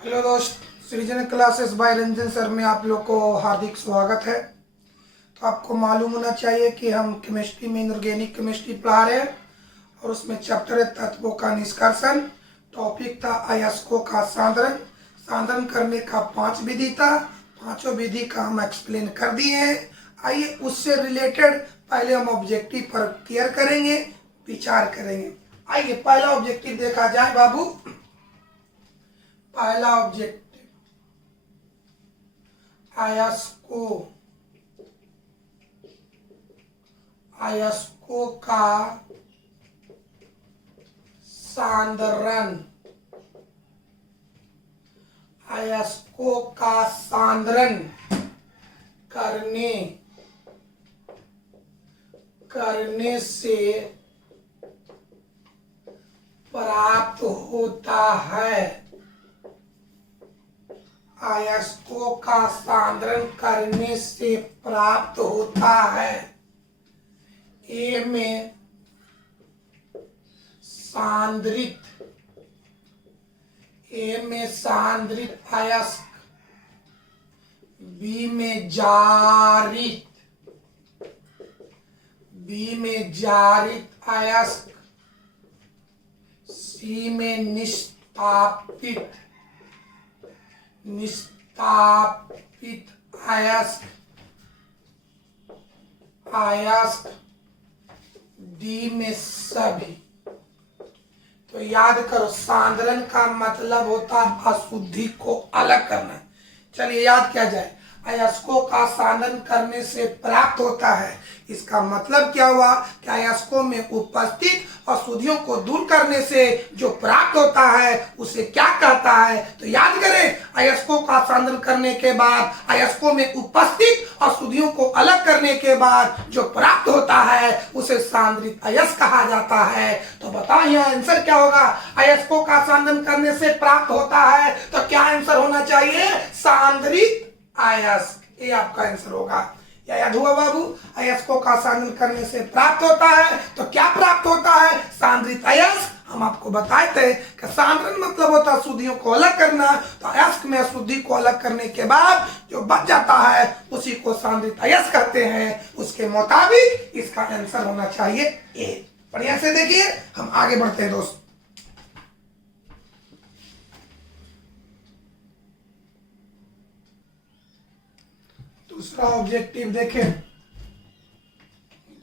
Hello दोस्त, सृजन classes bye Ranjan sir में आप लोग को हार्दिक स्वागत है। तो आपको मालूम होना चाहिए कि हम केमिस्ट्री में इनऑर्गेनिक केमिस्ट्री पढ़ा रहे हैं और उसमें चैप्टर है तत्वों का निष्कर्षण। टॉपिक था अयस्कों का सांद्रण। सांद्रण करने का 5 विधि था। पांचों विधि का हम एक्सप्लेन कर दिए हैं। आइए उससे रिलेटेड पहले हम ऑब्जेक्टिव पर क्लियर करेंगे, विचार करेंगे। आइए पहला ऑब्जेक्टिव देखा जाए बाबू। पहला ऑब्जेक्टिव, अयस्कों का सांद्रण। अयस्कों का सांद्रण करने से प्राप्त होता है। अयस्कों का सांद्रण करने से प्राप्त होता है। ए में सांद्रित अयस्क, बी में जारित अयस्क, सी में निस्तापित अयस्क, डी में सभी। तो याद करो, सांद्रण का मतलब होता है अशुद्धि को अलग करना। चलिए याद किया जाए। अयस्कों का सांद्रण करने से प्राप्त होता है, इसका मतलब क्या हुआ कि अयस्कों में उपस्थित अशुद्धियों को दूर करने से जो प्राप्त होता है उसे क्या कहता है। तो याद करें, अयस्कों का सांद्रण करने के बाद, अयस्कों में उपस्थित अशुद्धियों को अलग करने के बाद जो प्राप्त होता है उसे सांद्रित अयस्क कहा जाता है। तो बताओ यहाँ आंसर क्या होगा। अयस्कों का सांद्रण करने से प्राप्त होता है तो क्या आंसर होना चाहिए, सांद्रित अयस्क। ये आपका आंसर होगा। या याद हुआ बाबू, अयस्कों का सांद्रण करने से प्राप्त होता है तो क्या प्राप्त होता है, सांद्रित अयस्क। हम आपको बताए थे कि सांद्रण मतलब होता है अशुद्धियों को अलग करना। तो अयस्क में अशुद्धि को अलग करने के बाद जो बच जाता है उसी को सांद्रित अयस्क कहते हैं। उसके मुताबिक इसका आंसर होना चाहिए ए। बढ़िया से देखिए, हम आगे बढ़ते हैं दोस्त। दूसरा ऑब्जेक्टिव देखें।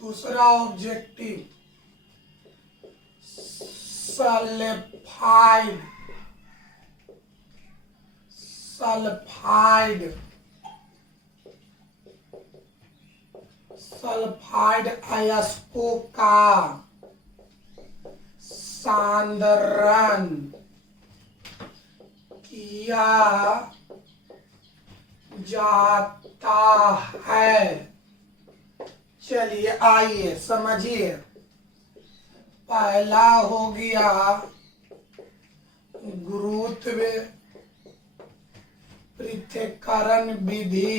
दूसरा ऑब्जेक्टिव, सल्फाइड अयस्कों का सांद्रण किया जाता है। चलिए आइए समझिए। पहला हो गया गुरुत्व पृथक्करण विधि।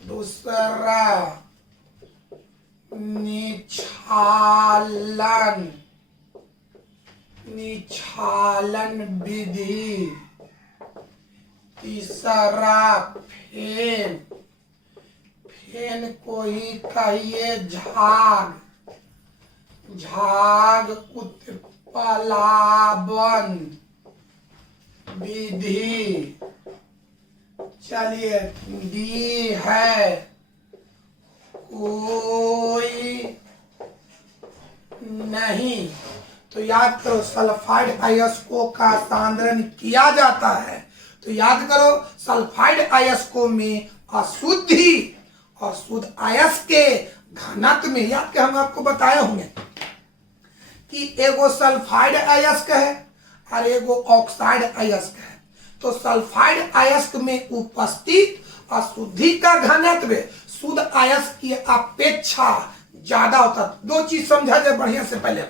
दूसरा निक्षालन विधि। तीसरा फेन को ही कहिए झाग उत्प्लावन विधि। चलिए डी है कोई नहीं। तो याद करो, सल्फाइड अयस्कों का सांद्रण किया जाता है। तो याद करो, सल्फाइड अयस्कों में अशुद्धि और शुद्ध अयस्क के घनत्व में, याद के हम आपको बताए होंगे कि एगो सल्फाइड अयस्क है और एगो ऑक्साइड अयस्क है। तो सल्फाइड अयस्क में उपस्थित अशुद्धि का घनत्व शुद्ध अयस्क की अपेक्षा ज्यादा होता है। दो चीज समझा जाए बढ़िया से। पहले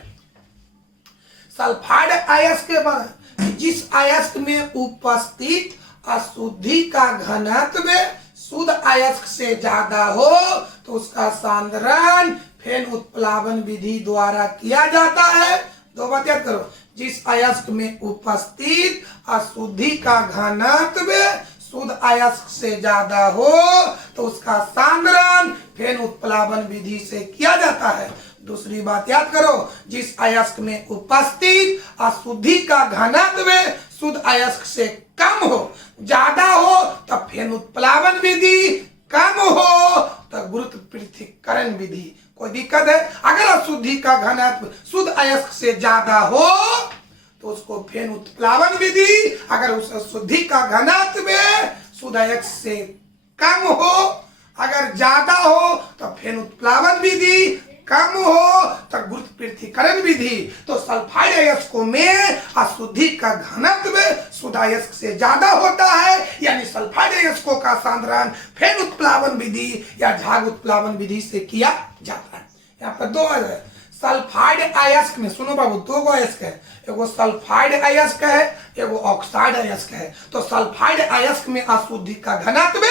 सल्फाइड अयस्क के बाद जिस अयस्क में उपस्थित अशुद्धि का घनत्व शुद्ध अयस्क से ज्यादा हो तो उसका सांद्रण फेन उत्प्लावन विधि द्वारा किया जाता है। दो बात याद करो, जिस अयस्क में उपस्थित अशुद्धि का घनत्व शुद्ध अयस्क से ज्यादा हो तो उसका सांद्रण फेन उत्प्लावन विधि से किया जाता है। दूसरी बात याद करो, जिस अयस्क में उपस्थित अशुद्धि का घनत्व शुद्ध अयस्क से कम हो, ज्यादा हो तब फेन उत्प्लावन विधि, कम हो तो गुरुत्व पृथक्करण विधि। कोई दिक्कत है? अगर अशुद्धि का घनत्व शुद्ध अयस्क से ज्यादा हो तो उसको फेन उत्प्लावन विधि, अगर उस अशुद्धि का घनत्व शुद्ध अयस्क से कम हो, अगर ज्यादा हो तो फेन उत्प्लावन विधि, कम हो तो गुरुत्व पृथक्करण विधि। तो सल्फाइड अयस्कों में अशुद्धि का घनत्व शुद्ध अयस्क से ज्यादा होता है, यानी सल्फाइड अयस्कों का सांद्रण फेन उत्प्लावन विधि या झाग उत्प्लावन विधि से किया जाता है। यहाँ पर दो है सल्फाइड अयस्क में, सुनो बाबू, दो गो अयस्क है, एगो सल्फाइड अयस्क है, एगो ऑक्साइड अयस्क है। तो सल्फाइड अयस्क में अशुद्धि का घनत्व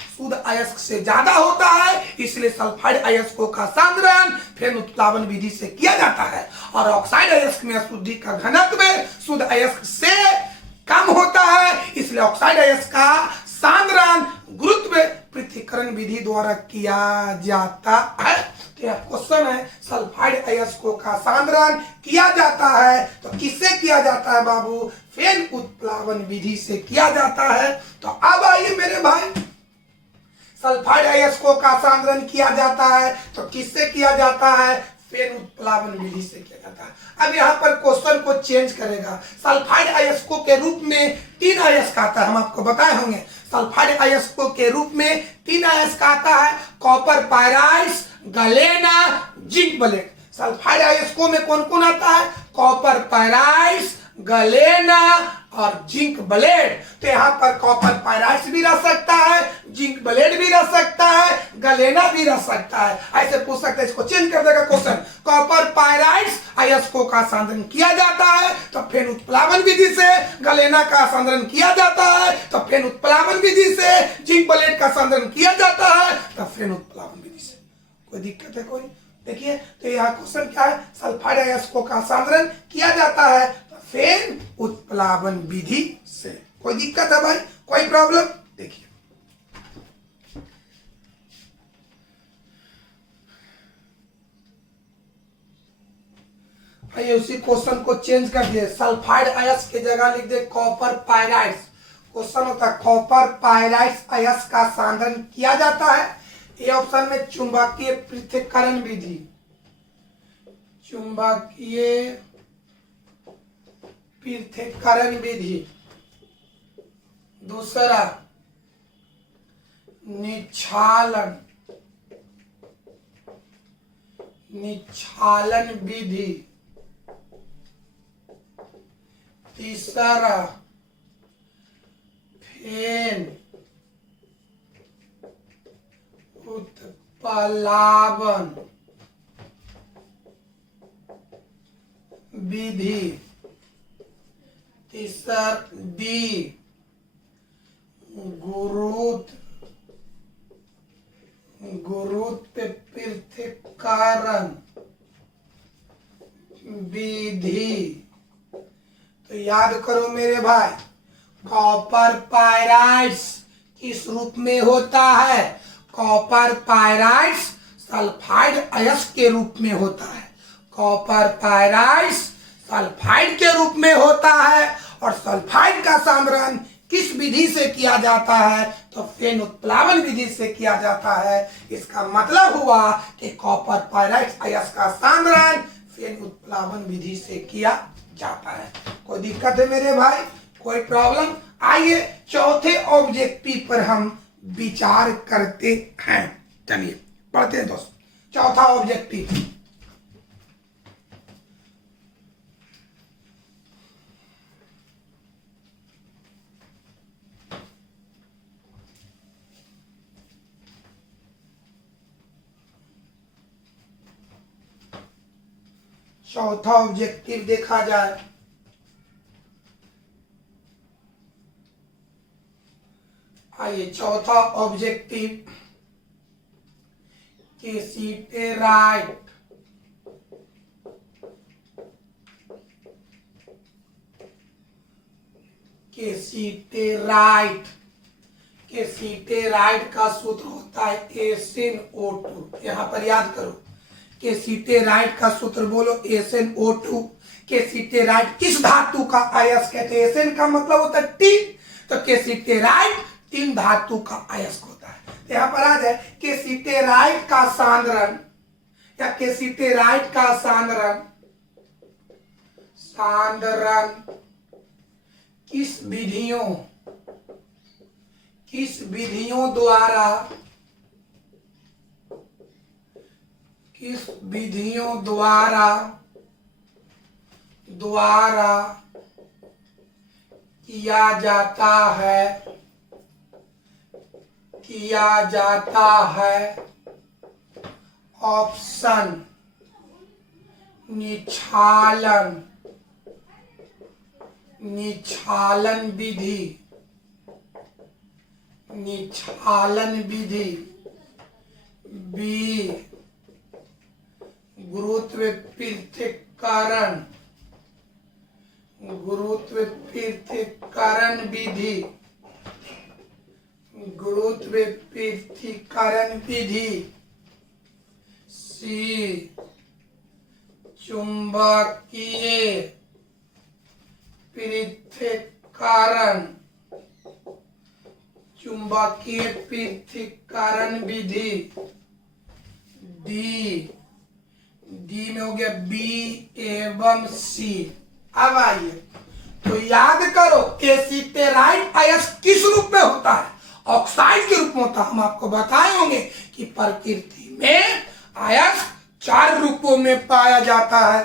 शुद्ध अयस्क से ज्यादा होता है, इसलिए सल्फाइड अयस्कों का सांद्रण फेन उत्प्लावन विधि से किया जाता है। और ऑक्साइड अयस्क में अशुद्धि का घनत्व शुद्ध अयस्क से कम होता है, इसलिए ऑक्साइड अयस्क का सांद्रण गुरुत्व पृथक्करण विधि द्वारा किया जाता है। तो यह क्वेश्चन है, सल्फाइड अयस्कों का सांद्रण किया जाता है तो किससे किया जाता है बाबू? फेन उत्प्लावन विधि से किया जाता है। तो अब आइए मेरे भाई, सल्फाइड अयस्कों का सांद्रण किया जाता है तो किससे किया जाता है? फेन उत्प्लावन विधि से किया जाता है। अब यहाँ पर क्वेश्चन को चेंज करेगा। सल्फाइड अयस्कों के रूप में 3 अयस्क आता है, हम आपको बताए होंगे। सल्फाइड अयस्कों के रूप में 3 अयस्क आता है, copper pyrites, galena, zinc blende. Sulphide अयस्कों में कौन कौन आता है? कॉपर पायराइड्स, गलेना और जिंक ब्लेड। तो यहाँ पर कॉपर पायराइड्स भी रह सकता है, जिंक ब्लेड भी रह सकता है, गलेना भी रह सकता है। ऐसे पूछ सकते हैं, इसको चेंज कर देगा क्वेश्चन। कॉपर पायराइड्स अयस्कों का सांद्रण किया जाता है तो फेन उत्प्लावन विधि से, गलेना का सांद्रण किया जाता है तो फेन उत्प्लावन विधि से, जिंक ब्लेड का सांद्रण किया जाता है तो फेन उत्प्लावन विधि से। कोई दिक्कत है? कोई? देखिए, तो यहाँ क्वेश्चन क्या है? सल्फाइड अयस्कों का सांद्रण किया जाता है फेन उत्प्लावन विधि से। कोई दिक्कत है भाई? कोई प्रॉब्लम? देखिए, आइए उसी क्वेश्चन को चेंज कर दिए, सल्फाइड अयस्क की जगह लिख दे कॉपर पायराइड्स। क्वेश्चन होता है कॉपर पायराइड्स अयस्क का सांद्रण किया जाता है। ये ऑप्शन में चुंबकीय पृथक्करण विधि, चुंबकीय पृथक्करण विधि। दूसरा निक्षालन, निक्षालन विधि। तीसरा फेन उत्प्लावन विधि। तीसरा डी गुरुत्व पृथक्करण विधि। तो याद करो मेरे भाई, कॉपर पायराइड्स किस रूप में होता है? कॉपर पायराइड्स सल्फाइड अयस्क के रूप में होता है। कॉपर पायराइड्स सल्फाइड के रूप में होता है। और सल्फाइड का सांद्रण किस विधि से किया जाता है? तो फेन उत्प्लावन विधि से किया जाता है। इसका मतलब हुआ कि कॉपर पायराइड्स अयस्क का सांद्रण फेन उत्प्लावन विधि से किया जाता है। कोई दिक्कत है मेरे भाई? कोई प्रॉब्लम? आइए चौथे ऑब्जेक्टिव पर हम विचार करते हैं। चलिए पढ़ते हैं दोस्त, चौथा ऑब्जेक्टिव। चौथा ऑब्जेक्टिव देखा जाए, आइए चौथा ऑब्जेक्टिव केसिटेराइट केसिटेराइट का सूत्र होता है SnO2। यहां पर याद करो, केसिटेराइट का सूत्र बोलो SnO2। केसिटेराइट किस धातु का अयस्क है? तो Sn का मतलब होता है टीन, तो केसिटेराइट टीन धातु का अयस्क होता है। तो यहां पर आ जाए केसिटेराइट का सांद्रण या केसिटेराइट का सांद्रण किस विधियों द्वारा किया जाता है। ऑप्शन निक्षालन विधि, बी गुरुत्व पृथक्करण विधि, सी चुंबकीय पृथक्करण विधि, डी में हो गया बी एवं सी। अब आइए तो याद करो केसिटेराइट अयस्क किस रूप में होता है? ऑक्साइड के रूप में होता है। हम आपको बताए होंगे कि प्रकृति में अयस्क 4 रूपों में पाया जाता है।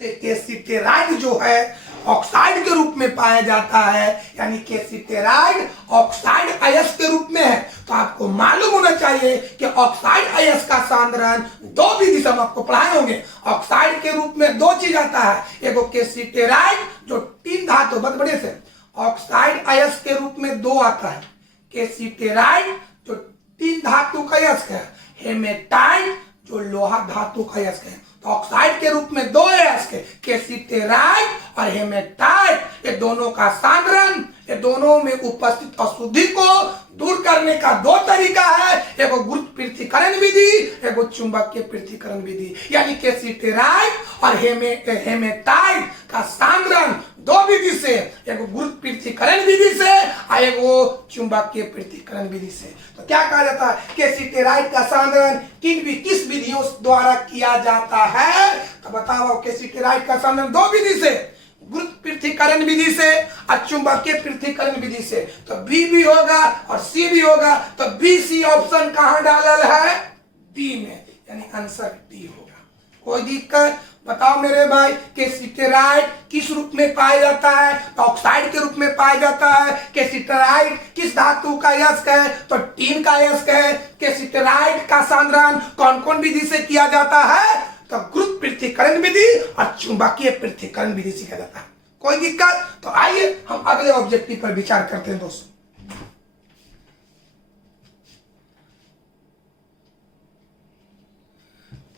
केसिटेराइट जो है ऑक्साइड के रूप में पाया जाता है, यानी केसिटेराइट ऑक्साइड अयस्क के रूप में है। तो आपको मालूम होना चाहिए कि ऑक्साइड अयस्क का सांद्रण 2 विधि से हम आपको पढ़ाए होंगे। ऑक्साइड के रूप में 2 चीज आता है, एक केसिटेराइट जो टीन धातु, बहुत बढ़िया से, ऑक्साइड अयस्क के रूप में 2 आता है। केसिटेराइट जो टीन धातु का अयस्क है, हेमेटाइट जो लोहा धातु का अयस्क है। तो ऑक्साइड के रूप में 2 अयस्क है, केसिटेराइट और हेमेटाइट। ये दोनों का सांद्रण, ये दोनों में उपस्थित अशुद्धि को दूर करने का 2 तरीका है, एक गुरुत्व पृथक्करण विधि, एक चुंबकीय पृथक्करण विधि। यानी केसिटेराइट और हेमेटाइट का सांद्रण 2 विधि से, एक गुरुत्व पृथक्करण विधि से और एक चुंबकीय पृथक्करण विधि से। तो क्या कहा जाता है? केसिटेराइट का सांद्रण किस विधियों द्वारा किया जाता है? तो बताओ, केसिटेराइट का सांद्रण 2 विधि से, गुरुत्व पृथक्करण विधि से और चुंबकीय पृथक्करण विधि से। तो बी भी होगा और सी भी होगा। तो बी सी ऑप्शन कहां डालल है? डी में, यानी आंसर डी होगा। कोई दिक्कत? बताओ मेरे भाई, केसिटेराइट किस रूप में पाया जाता है? तो ऑक्साइड के रूप में पाया जाता है। केसिटेराइट किस धातु का अयस्क है? तो टीन का अयस्क है। केसिटेराइट का सांद्रण कौन कौन विधि से किया जाता है? तो गुरुत्व पृथक्करण विधि और चुंबकीय पृथक्करण विधि से किया जाता है। कोई दिक्कत? तो आइए हम अगले ऑब्जेक्टिव पर विचार करते हैं दोस्तों।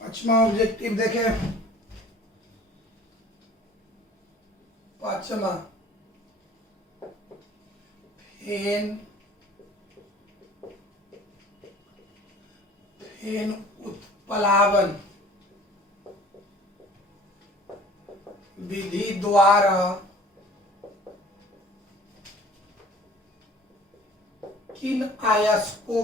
पांचवा ऑब्जेक्टिव देखें। पांचवा, फेन उत्प्लावन विधि द्वारा किन अयस्कों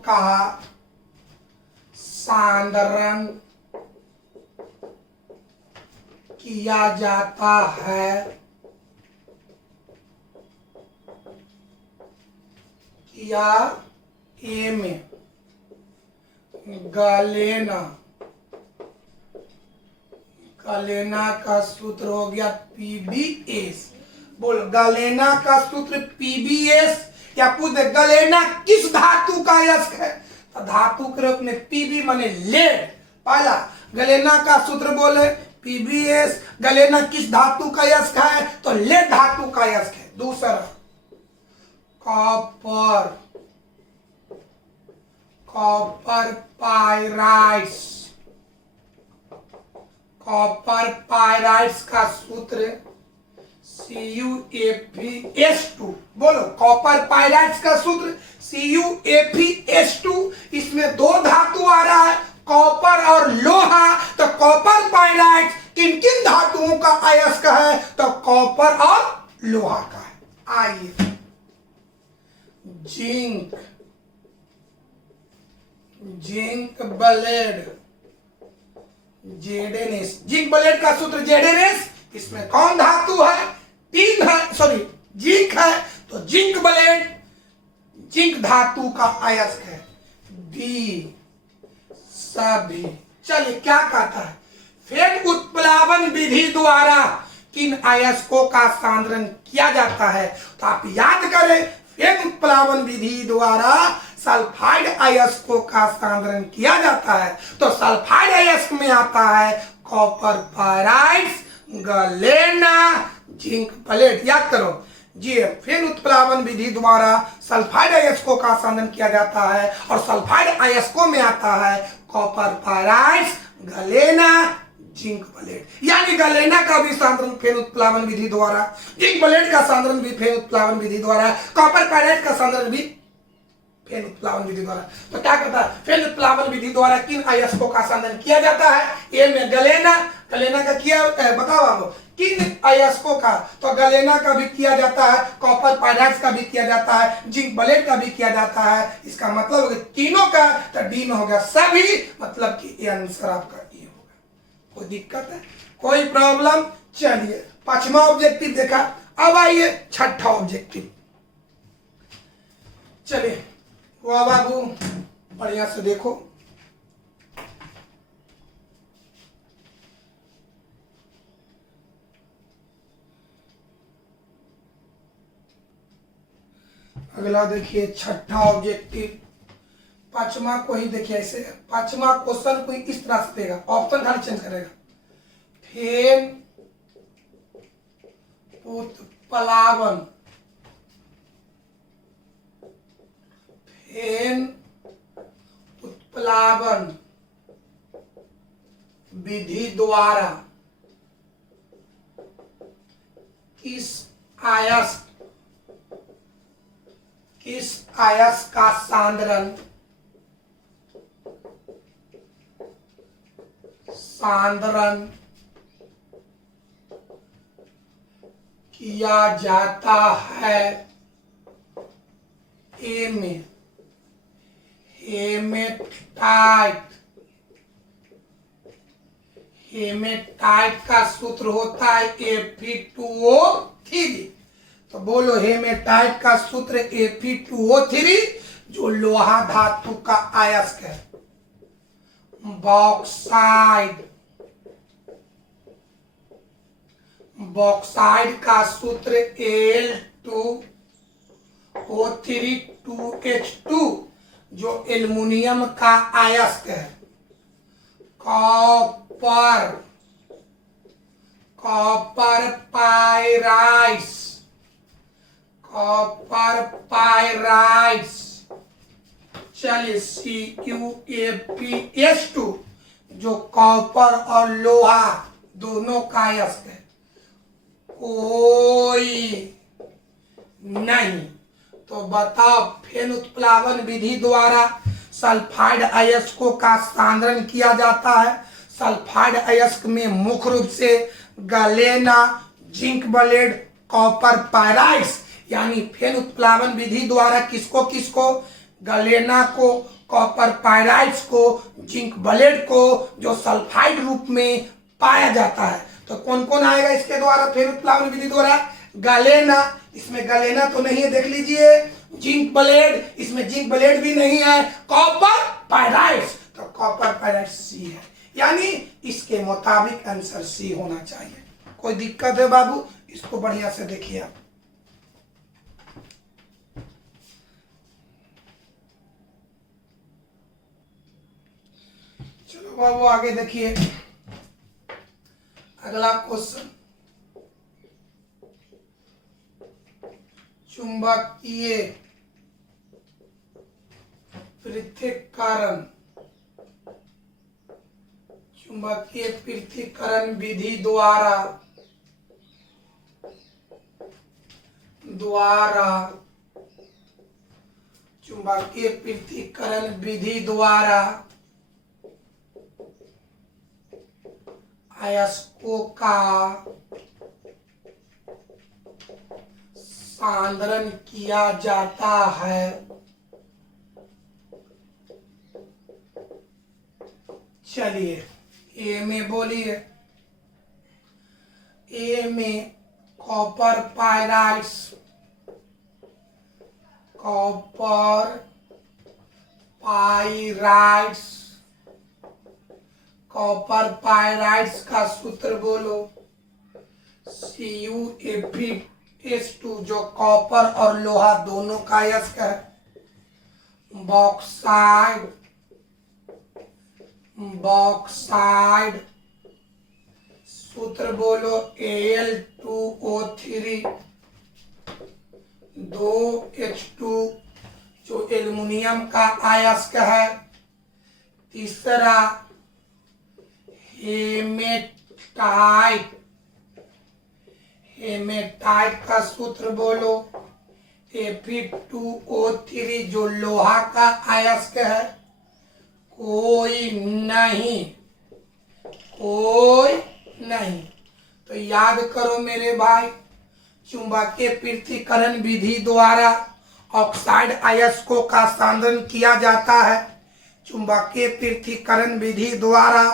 का सांद्रण किया जाता है? किया ए में गलेना का सूत्र हो गया PbS। बोल, गलेना का सूत्र PbS। या पूछ दे गलेना किस धातु का अयस्क है? तो धातु के रूप में Pb माने लेड। पहला गलेना का सूत्र बोले पीबीएस गलेना किस धातु का अयस्क है? तो लेड धातु का अयस्क है। दूसरा copper, copper pyrites, copper pyrites का सूत्र CuFeS2। बोलो, कॉपर पाइराइट्स का सूत्र CuFeS2। इसमें दो धातु आ रहा है, कॉपर और लोहा। तो कॉपर पाइराइट्स किन किन धातुओं का अयस्क है? तो कॉपर और लोहा का है। आइए, zinc, zinc blende, Z N S. Zinc blende का सूत्र जेडेनेस। इसमें कौन धातु है? तीन है, सॉरी जिंक है, तो जिंक ब्लेड जिंक धातु का अयस्क है। डी सभी। चलिए, क्या कहता है? फेन उत्प्लावन विधि द्वारा किन अयस्कों का सांद्रण किया जाता है? तो आप याद करें, फेन उत्प्लावन विधि द्वारा सल्फाइड अयस्कों का सांद्रण किया जाता है। तो सल्फाइड अयस्क में आता है कॉपर पाइराइट्स, गलेना, जिंक प्लेट। याद करो जी, फेन उत्प्लावन विधि द्वारा सल्फाइड अयस्कों का सांद्रण किया जाता है और सल्फाइड अयस्कों में आता है कॉपर पाइराइट्स, गलेना, जिंक प्लेट। यानी गलेना का भी सांद्रण फेन उत्प्लावन विधि द्वारा, जिंक प्लेट का सांद्रण भी फेन उत्प्लावन विधि द्वारा, कॉपर पाइराइट्स का सांद्रण भी फेन उत्प्लावन विधि द्वारा। तो क्या कहता है? फेन उत्प्लावन विधि द्वारा किन अयस्कों का सांद्रण किया जाता है? ए में गलेना, गलेना का किया बताओ आप किन अयस्कों का? तो गलेना का भी किया जाता है, कॉपर पाइराइट्स का भी किया जाता है, जिंक ब्लेड का भी किया जाता है। इसका मतलब है तीनों का। तो डी में हो गया सभी, मतलब कि ये आंसर आपका ये होगा। कोई दिक्कत है? कोई प्रॉब्लम? चलिए, पांचवा ऑब्जेक्टिव देखा। अब आइए छठा ऑब्जेक्टिव। चलिए वाह बाबू, बढ़िया से देखो। अगला देखिए छठा ऑब्जेक्टिव। पांचवा को ही देखिए ऐसे, पांचवा क्वेश्चन को इस तरह से देगा, ऑप्शन खाली चेंज करेगा। फेन उत्प्लावन, फेन उत्प्लावन विधि द्वारा किस अयस्क, किस अयस्क का सांद्रण, सांद्रण किया जाता है? ए में हेमेटाइट, हेमेटाइट का सूत्र होता है Fe2O3। तो बोलो, हेमेटाइट का सूत्र Fe2O3 जो लोहा धातु का अयस्क है। बॉक्साइड, बॉक्साइड का सूत्र Al2O3 जो एल्युमिनियम का अयस्क है। Copper, copper pyrites, copper pyrites. चलिए, CuFeS2 जो कॉपर और लोहा दोनों का अयस्क है। कोई नहीं। तो बताओ, फेन उत्प्लावन विधि द्वारा सल्फाइड अयस्कों का सांद्रण किया जाता है। सल्फाइड अयस्क में मुख्य रूप से गलेना, जिंक ब्लेड, कॉपर पाइराइट्स। यानी फेन उत्प्लावन विधि द्वारा किसको किसको? गलेना को, कॉपर पाइराइट्स को, जिंक ब्लेड को, जो सल्फाइड रूप में पाया जाता है। तो कौन कौन आएगा इसके द्वारा फेन उत्प्लावन विधि द्वारा? गलेना, इसमें गलेना तो नहीं है, देख लीजिए। जिंक ब्लेड, इसमें जिंक ब्लेड भी नहीं है। कॉपर पाइराइट्स, तो कॉपर पाइराइट्स सी है। यानी इसके मुताबिक आंसर सी होना चाहिए। कोई दिक्कत है बाबू? इसको बढ़िया से देखिए आप। चलो बाबू आगे देखिए। अगला क्वेश्चन, चुंबकीय पृथक्करण, चुंबकीय पृथक्करण विधि द्वारा चुंबकीय पृथक्करण विधि द्वारा अयस्कों का सांद्रण किया जाता है। चलिए ए में बोलिए। ए में कॉपर पाइराइड्स, कॉपर पाइराइड्स, कॉपर पाइराइड्स का सूत्र बोलो। CuFeS2 जो कॉपर और लोहा दोनों का अयस्क है। बॉक्साइड सूत्र बोलो। Al2O3 2H2 जो एल्युमिनियम का अयस्क है। तीसरा हेमेटाइट का सूत्र बोलो। Fe2O3 जो लोहा का अयस्क है। कोई नहीं। तो याद करो मेरे भाई, चुंबकीय पृथक्करण विधि द्वारा ऑक्साइड अयस्कों का सांद्रण किया जाता है। चुंबकीय पृथक्करण विधि द्वारा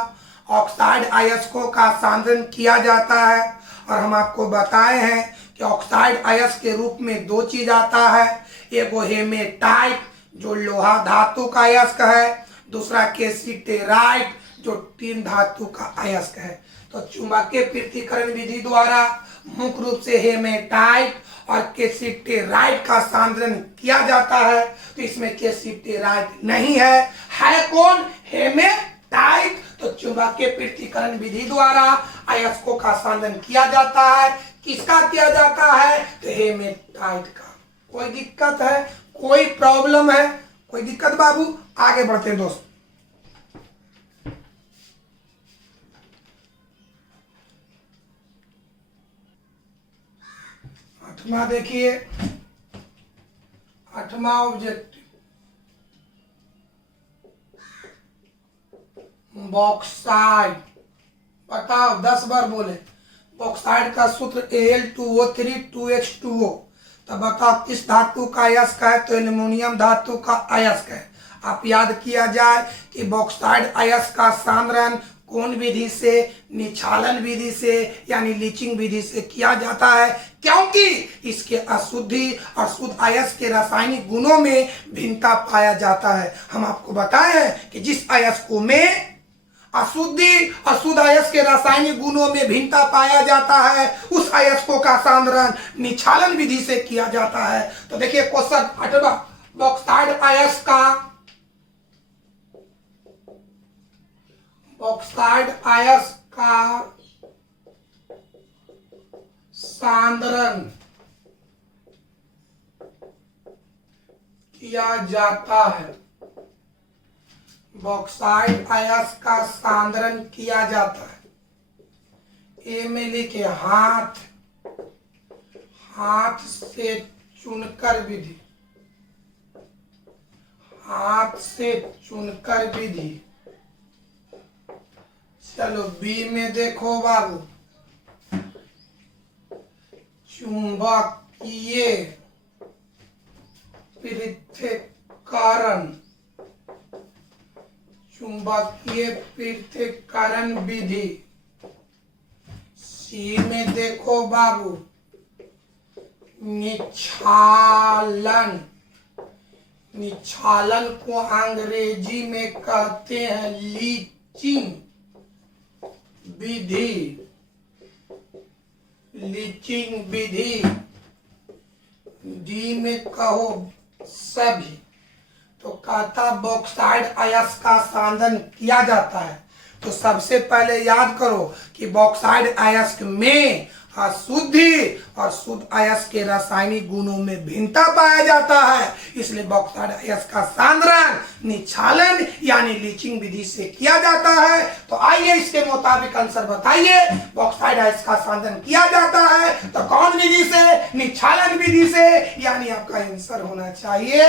ऑक्साइड अयस्कों का सांद्रण किया जाता है। और हम आपको बताए हैं कि ऑक्साइड अयस्क के रूप में दो चीज आता है। एक वो हेमेटाइट जो लोहा धातु का अयस्क है, दूसरा कैल्सिटेराइट जो टीन धातु का अयस्क है। तो चुंबकीय पृथक्करण विधि द्वारा मुख्य रूप से हेमेटाइट और कैल्सिटेराइट का सांद्रण किया जाता है। तो इसमें कैल्सिटेराइट नहीं है कौन? हेमेटाइट। तो चुंबकीय पृथक्करण विधि द्वारा अयस्कों का सांद्रण किया जाता है। किसका किया जाता है? तो हेमेटाइट का। कोई दिक्कत है? कोई प्रॉब्लम है? कोई दिक्कत बाबू? आगे बढ़ते हैं दोस्त। आठवां देखिए, आठवां ऑब्जेक्टिव बॉक्साइड। बताओ 10 बार बोले। बॉक्साइड का सूत्र Al2O3 2H2O। तो बताओ किस धातु का अयस्क है? तो एल्युमिनियम धातु का अयस्क है। आप याद किया जाए कि बॉक्साइड अयस्क का सांद्रण कौन विधि से? निक्षालन विधि से यानी लीचिंग विधि से किया जाता है, क्योंकि इसके अशुद्धि और शुद्ध अयस्क के रासायनिक गुणों में भिन्नता पाया जाता है। हम आपको बताए हैं कि जिस अयस्कों में अशुद्धि और शुद्ध अयस्क के रासायनिक गुणों में भिन्नता पाया जाता है, उस अयस्कों का सांद्रण निक्षालन विधि से किया जाता है। तो देखिए क्वेश्चन 8वां, बॉक्साइड अयस्क का सांद्रण किया जाता है। बॉक्साइड अयस्क का सांद्रण किया जाता है। ए में लिखे हाथ से चुनकर विधि। हाथ से चुनकर विधि। चलो बी में देखो बाबू, चुंबकीय पृथक्करण। चुंबकीय पृथक्करण विधि। सी में देखो बाबू, निक्षालन। निक्षालन को अंग्रेजी में कहते हैं लीचिंग विधि। लीचिंग विधि। डी में कहो सभी। तो कहता बॉक्साइड अयस्क का सांद्रण किया जाता है। तो सबसे पहले याद करो कि बॉक्साइड अयस्क में अशुद्धि और शुद्ध अयस्क के रासायनिक गुणों में भिन्नता पाया जाता है, इसलिए बॉक्साइड अयस्क का सांद्रण निक्षालन यानी लीचिंग विधि से किया जाता है। तो आइए इसके मुताबिक आंसर बताइए। बॉक्साइड अयस्क का सांद्रण किया जाता है तो कौन विधि से? निक्षालन विधि से, यानी आपका आंसर होना चाहिए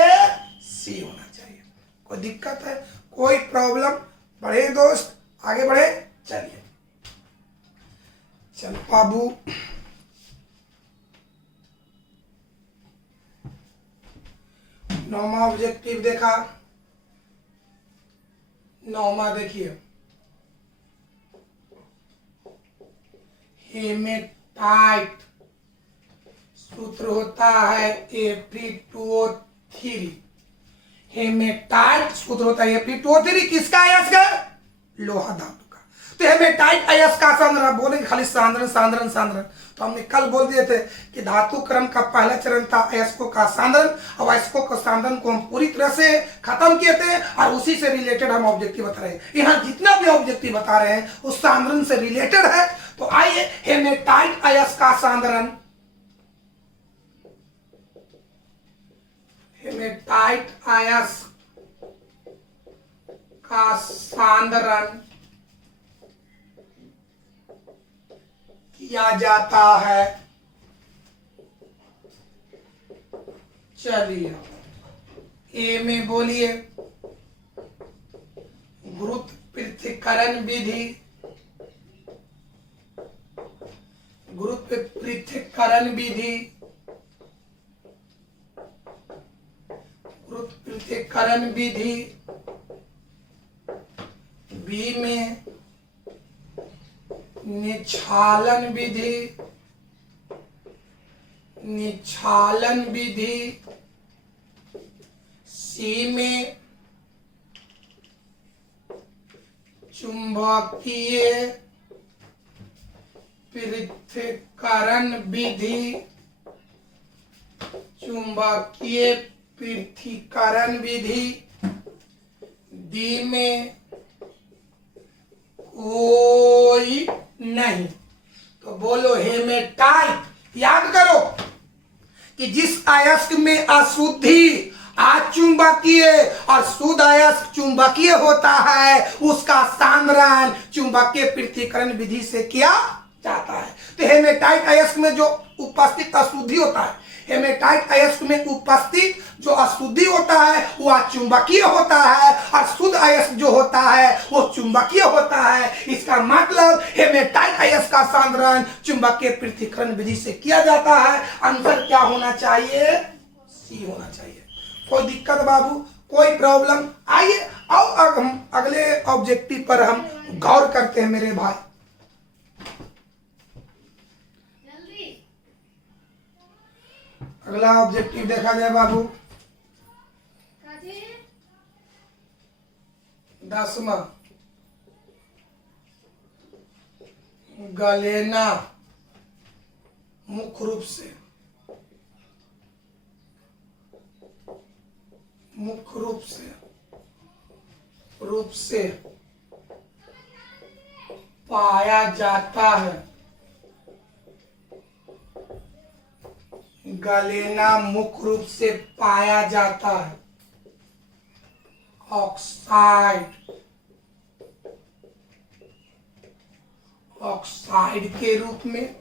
सी होना चाहिए। कोई दिक्कत है, कोई प्रॉब्लम? बढ़े दोस्त, आगे बढ़े। चलिए चल बाबू, नौवां ऑब्जेक्टिव देखा। नौवां देखिए, हेमेटाइट सूत्र होता है Fe2O3। हेमेटाइट सूत्र होता है Fe2O3, किसका अयस्क है? लोहा धातु का। तो हेमेटाइट अयस्क का सांद्रण, बोलेंगे खाली सांद्रण सांद्रण सांद्रण, तो हमने कल बोल दिए थे कि धातु क्रम का पहला चरण था अयस्कों का सांद्रण, और अयस्कों का सांद्रण को हम पूरी तरह से खत्म किए थे और उसी से रिलेटेड हम ऑब्जेक्टिव बता रहे हैं। यहाँ जितना भी ऑब्जेक्टिव बता रहे हैं उस सांद्रण से रिलेटेड है। तो आइए, हेमेटाइट अयस्क का सांद्रण, हेमेटाइट अयस्क का सांद्रण किया जाता है। चलिए ए में बोलिए, गुरुत्व पृथक्करण विधि, गुरुत्व पृथक्करण विधि, गुरुत्व पृथक्करण विधि। बी में निक्षालन विधि, निक्षालन विधि। सी में चुंबकीय पृथक्करण विधि, चुंबकीय पृथक्करण विधि। डी में कोई नहीं। तो बोलो हेमेटाइट। याद करो कि जिस अयस्क में अशुद्धि अचुंबकीय और शुद्ध अयस्क चुंबकीय होता है उसका सांद्रण चुंबकीय पृथक्करण विधि से किया जाता है। तो हेमेटाइट अयस्क में जो उपस्थित अशुद्धि होता है, हेमेटाइट अयस्क में उपस्थित जो अशुद्धि होता है वो अचुंबकीय होता है और शुद्ध अयस्क जो होता है वो चुंबकीय होता है। इसका मतलब हेमेटाइट अयस्क का सांद्रण चुंबकीय पृथक्करण विधि से किया जाता है। आंसर क्या होना चाहिए? सी होना चाहिए। कोई दिक्कत बाबू, कोई प्रॉब्लम? आइए और हम अगले ऑब्जेक्टिव पर हम गौर करते हैं मेरे भाई। अगला ऑब्जेक्टिव देखा जाए बाबू, 10वां, गलेना मुख्य रूप से पाया जाता है। गलेना मुख्य रूप से पाया जाता है ऑक्साइड के रूप में।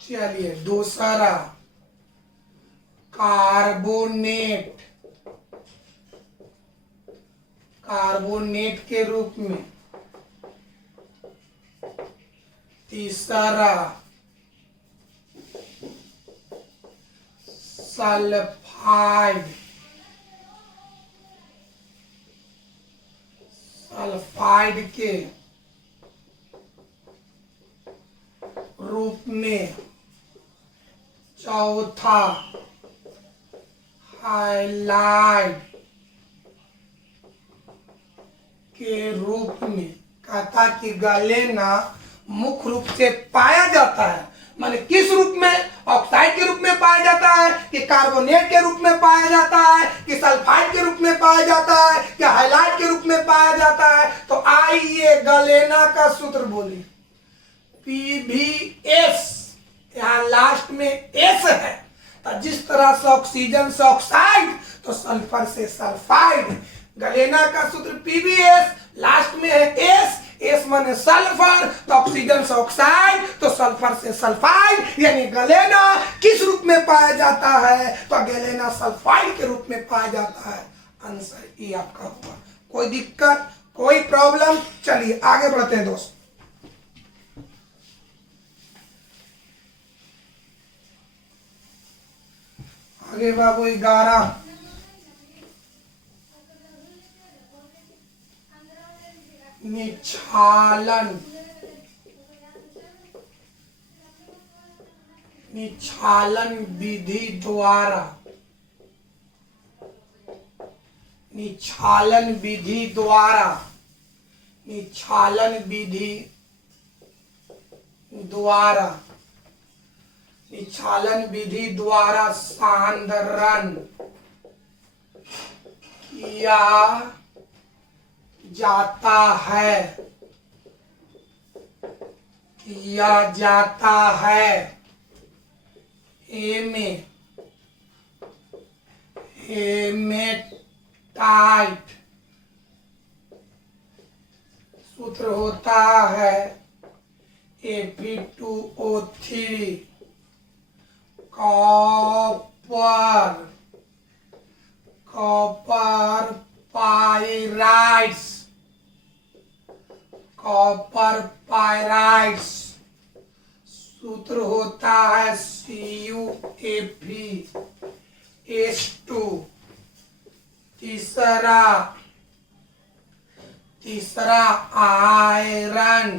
चलिए दूसरा, कार्बोनेट के रूप में। तीसरा, सल्फाइड के रूप में। चौथा, हाइलाइड के रूप में। कहता कि गलेना मुख्य रूप से पाया जाता है, माने किस रूप में? ऑक्साइड के रूप में पाया जाता है कि कार्बोनेट के रूप में पाया जाता है कि सल्फाइड के रूप में पाया जाता है कि हाइलाइट के रूप में पाया जाता है? तो आइए गलेना का सूत्र बोलिए। PbS, यहां लास्ट में एस है, तो जिस तरह से ऑक्सीजन से ऑक्साइड तो सल्फर से सल्फाइड। गलेना का सूत्र PbS, लास्ट में है एस, एस माने सल्फर, तो ऑक्सीजन से ऑक्साइड तो सल्फर से सल्फाइड, यानी गलेना किस रूप में पाया जाता है? तो गलेना सल्फाइड के रूप में पाया जाता है। आंसर ई आपका हुआ। कोई दिक्कत, कोई प्रॉब्लम? चलिए आगे बढ़ते हैं दोस्त। आगे बाबू 11, निक्षालन। निक्षालन विधि द्वारा, निक्षालन विधि द्वारा, निक्षालन विधि द्वारा, निक्षालन विधि द्वारा सांद्रण किया जाता है, किया जाता है। हेमेटाइट सूत्र होता है Fe2O3, कॉपर, कॉपर पाइराइड्स, कॉपर पाइराइड्स सूत्र होता है CuFeS2। तीसरा, तीसरा आयरन,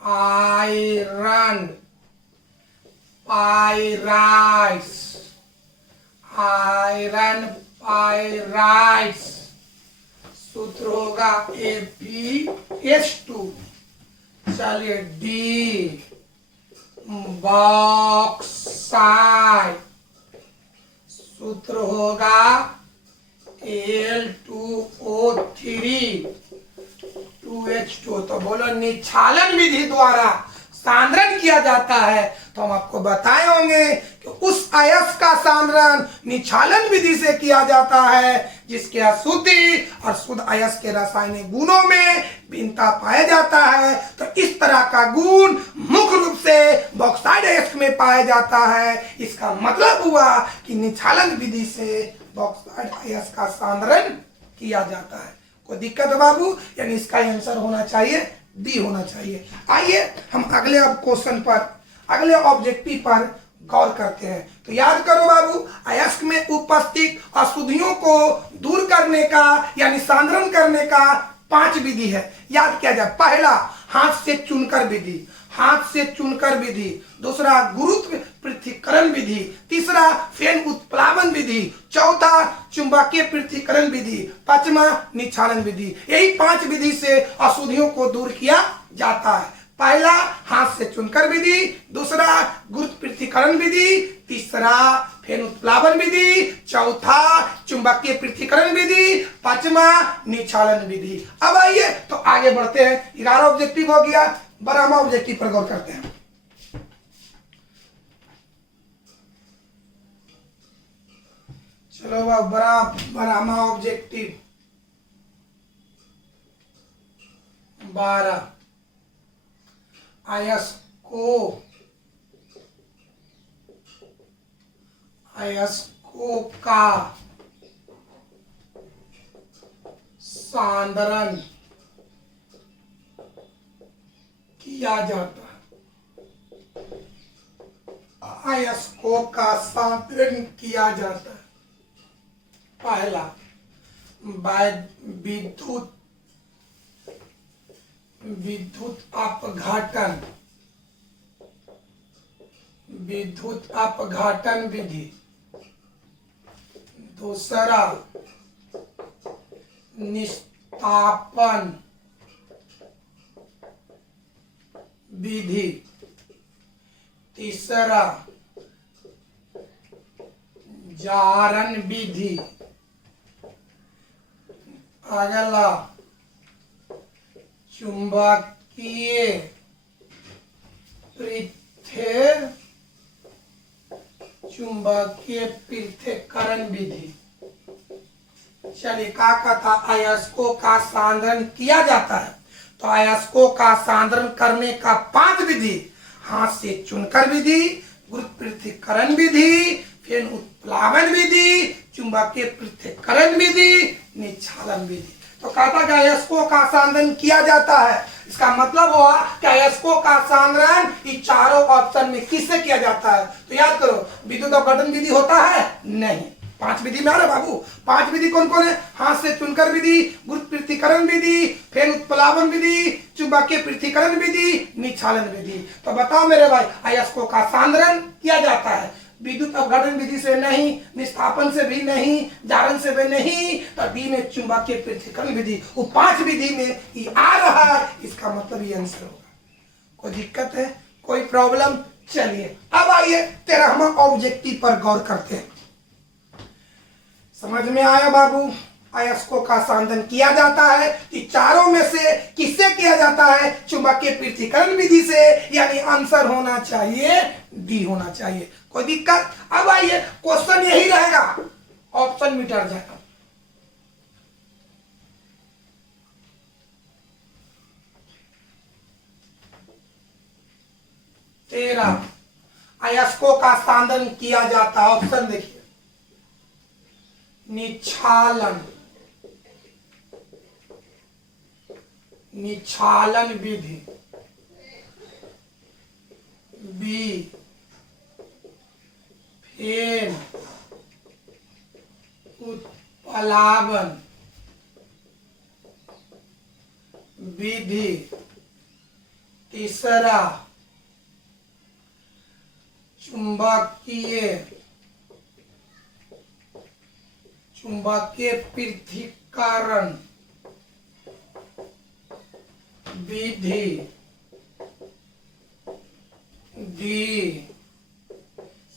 आयरन पाइराइड्स, आयरन पाइराइड्स सूत्र होगा FeS2। चलिए डी, बॉक्साइड सूत्र होगा Al2O3 2H2। तो बोलो निक्षालन विधि द्वारा सांद्रण किया जाता है, तो हम आपको बताए होंगे कि उस अयस्क का सांद्रण निक्षालन विधि से किया जाता है जिसके अशुद्धि और शुद्ध अयस्क के रासायनिक गुणों में भिन्नता पाया जाता है। तो इस तरह का गुण मुख्य रूप से बॉक्साइड अयस्क में पाया जाता है। इसका मतलब हुआ कि निक्षालन विधि से बॉक्साइड अयस्क का सांद्रण किया जाता है। कोई दिक्कत है बाबू? यानी इसका आंसर होना चाहिए डी होना चाहिए। आइए हम अगले क्वेश्चन पर, अगले ऑब्जेक्टिव पर गौर करते हैं। तो याद करो बाबू, अयस्क में उपस्थित अशुद्धियों को दूर करने का यानी सांद्रण करने का 5 विधि है। याद किया जाए। पहला हाथ से चुनकर विधि, हाथ से चुनकर विधि। दूसरा गुरुत्व पृथक्करण विधि। तीसरा फेन उत्प्लावन विधि। चौथा चुंबकीय पृथक्करण विधि। पांचवा निक्षालन विधि। यही 5 विधि से अशुद्धियों को दूर किया जाता है। पहला हाथ से चुनकर विधि, दूसरा गुरुत्व पृथक्करण विधि, तीसरा फेन उत्प्लावन विधि, चौथा चुंबकीय पृथक्करण विधि, पांचवा निक्षालन विधि। अब आइए तो आगे बढ़ते हैं। 11 ऑब्जेक्टिव हो गया, 12वां ऑब्जेक्टिव पर गौर करते हैं। चलो वह 12वां ऑब्जेक्टिव 12 अयस्कों का सांद्रण किया जाता है। अयस्कों का सांद्रण किया जाता है। पहला विद्युत, विद्युत अपघटन, विद्युत अपघटन विधि। दूसरा निस्तापन विधि। तीसरा जारण विधि। अगला चुंबकीय पृथक्करण विधि। चलिए क्या कहता, अयस्कों का सांद्रण किया जाता है तो अयस्कों का सांद्रण करने का 5 विधि, हाथ से चुनकर विधि, गुरुत्व पृथक्करण विधि, फिर उत्प्लावन विधि, चुंबकीय पृथक्करण विधि, निक्षालन विधि। तो कहता कि अयस्कों का सांद्रण किया जाता है, इसका मतलब हुआ कि अयस्कों का सांद्रण इन चारों ऑप्शन में किससे किया जाता है। तो याद करो, विद्युत अपघटन विधि होता है नहीं, 5 विधि में आ रहा बाबू। 5 विधि कौन कौन है, हाथ से चुनकर विधि, गुरुत्व पृथक्करण विधि, फिर उत्प्लावन विधि, चुंबकीय पृथक्करण विधि, निक्षालन विधि। तो बताओ मेरे भाई, अयस्कों का सांद्रण किया जाता है विद्युत अपघटन विधि से नहीं, निस्थापन से भी नहीं, जारण से भी नहीं, तो डी में चुंबकीय पृथक्करण विधि। वो 5 विधि में ये आ रहा है, इसका मतलब ये आंसर होगा। कोई दिक्कत है, कोई प्रॉब्लम? चलिए अब आइए 13वां ऑब्जेक्टिव पर गौर करते हैं। समझ में आया बाबू? अयस्कों का सांद्रण किया जाता है कि चारों में से किससे किया जाता है, चुंबकीय पृथक्करण विधि से, यानी आंसर होना चाहिए डी होना चाहिए। कोई दिक्कत? अब आइए क्वेश्चन यही रहेगा, ऑप्शन मिट जाएगा। तेरह, अयस्कों का सांद्रण किया जाता है, ऑप्शन देखिए, निक्षालन विधि, बी, फिर उत्प्लावन विधि, तीसरा चुंबकीय पृथक्करण विधि, डी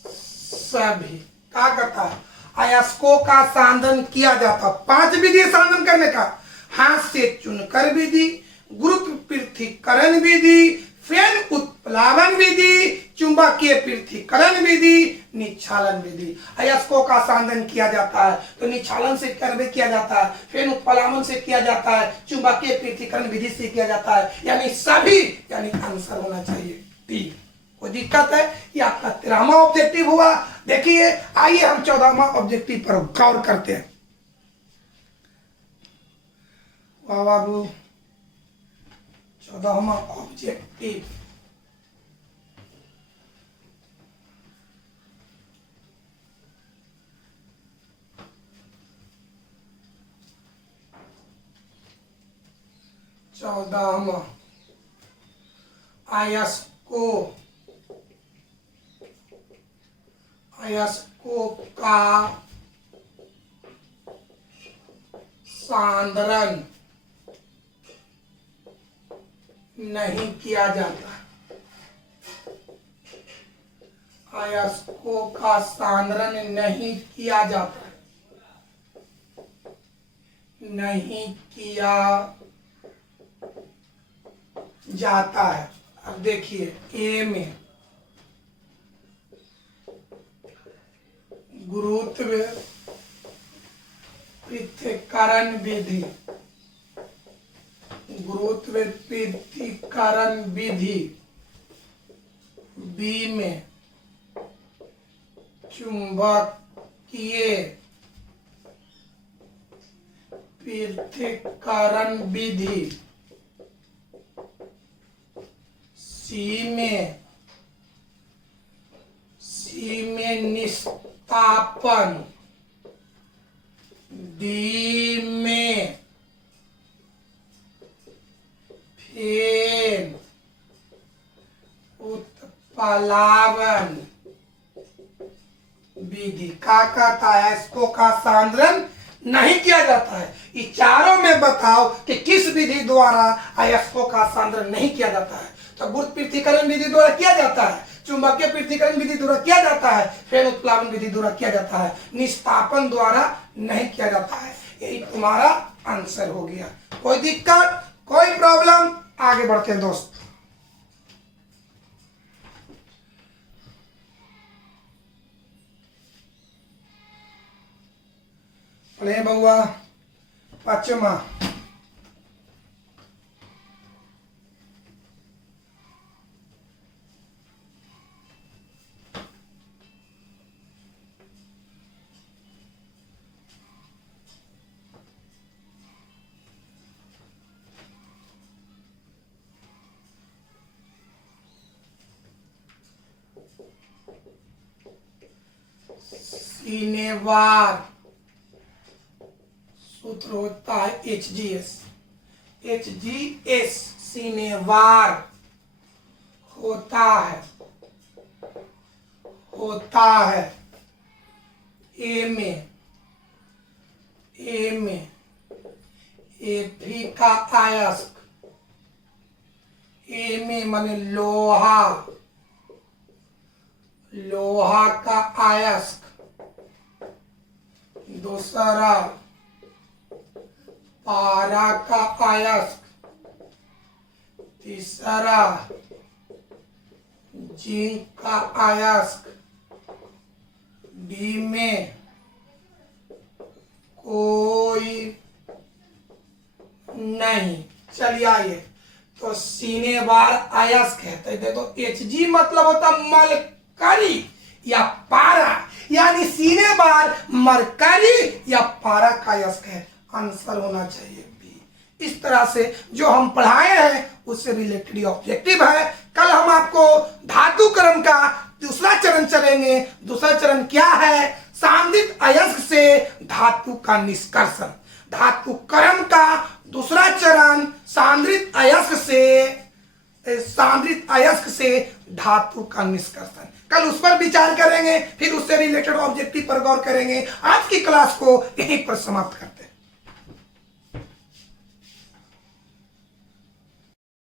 सभी। क्या कहता है, अयस्कों का सांद्रण किया जाता, 5 विधि सांद्रण करने का, हाथ से चुनकर विधि, गुरुत्व पृथक्करण विधि, फिर उत्प्लावन विधि, चुंबकीय पृथक्करण विधि, निक्षालन विधि। अयस्कों का सांद्रण किया जाता है तो निक्षालन से किया जाता है, फिर उत्प्लावन से किया जाता है, चुंबकीय पृथक्करण विधि से किया जाता है, यानी सभी, यानी आंसर होना चाहिए डी। कोई दिक्कत है? ये आपका 13वां ऑब्जेक्टिव हुआ। देखिए आइए हम 14वां ऑब्जेक्टिव पर गौर करते हैं। वाह बाबू, 14वां ऑब्जेक्टिव, अयस्कों का सांद्रण नहीं किया जाता, अयस्कों का सांद्रण नहीं किया जाता, नहीं किया जाता है। अब देखिए ए में गुरुत्व पृथक्करण विधि, गुरुत्व पृथक्करण विधि, बी में चुंबकीय पृथक्करण विधि, सी में निस्थापन, डी में फिर उत्प्लावन विधि। क्या कहता है, अयस्कों का सांद्रण नहीं किया जाता है। इस चारों में बताओ कि किस विधि द्वारा अयस्कों का सांद्रण नहीं किया जाता है। तो गुरुत्व पृथक्करण विधि द्वारा किया जाता है, चुंबकीय पृथक्करण विधि द्वारा किया जाता है, फिर उत्प्लावन विधि द्वारा किया जाता है, निष्पापन द्वारा नहीं किया जाता है। यही तुम्हारा आंसर हो गया। कोई दिक्कत, कोई प्रॉब्लम? आगे बढ़ते हैं दोस्त। पढ़े बउआ पांचवा, सीनेवार सूत्र होता है HGS। HGS सीनेवार होता है ए में एफी का अयस्क, ए में माने लोहा का अयस्क, दूसरा पारा का अयस्क, तीसरा जिंक का अयस्क, डी में कोई नहीं। चलिए आइए, तो सीनेवार अयस्क है तो देखो Hg मतलब होता मरकरी या पारा, यानी सीनेवार मरकरी या पारा का अयस्क है। आंसर होना चाहिए बी। इस तरह से जो हम पढ़ाए हैं उससे रिलेटेड ऑब्जेक्टिव है। कल हम आपको धातु क्रम का दूसरा चरण चलेंगे। दूसरा चरण क्या है? सांद्रित अयस्क से धातु का निष्कर्षण। धातु क्रम का दूसरा चरण सांद्रित अयस्क से धातु का निष्कर्षण। कल उस पर विचार करेंगे, फिर उससे रिलेटेड ऑब्जेक्टिव पर गौर करेंगे। आज की क्लास को यहीं पर समाप्त करते हैं।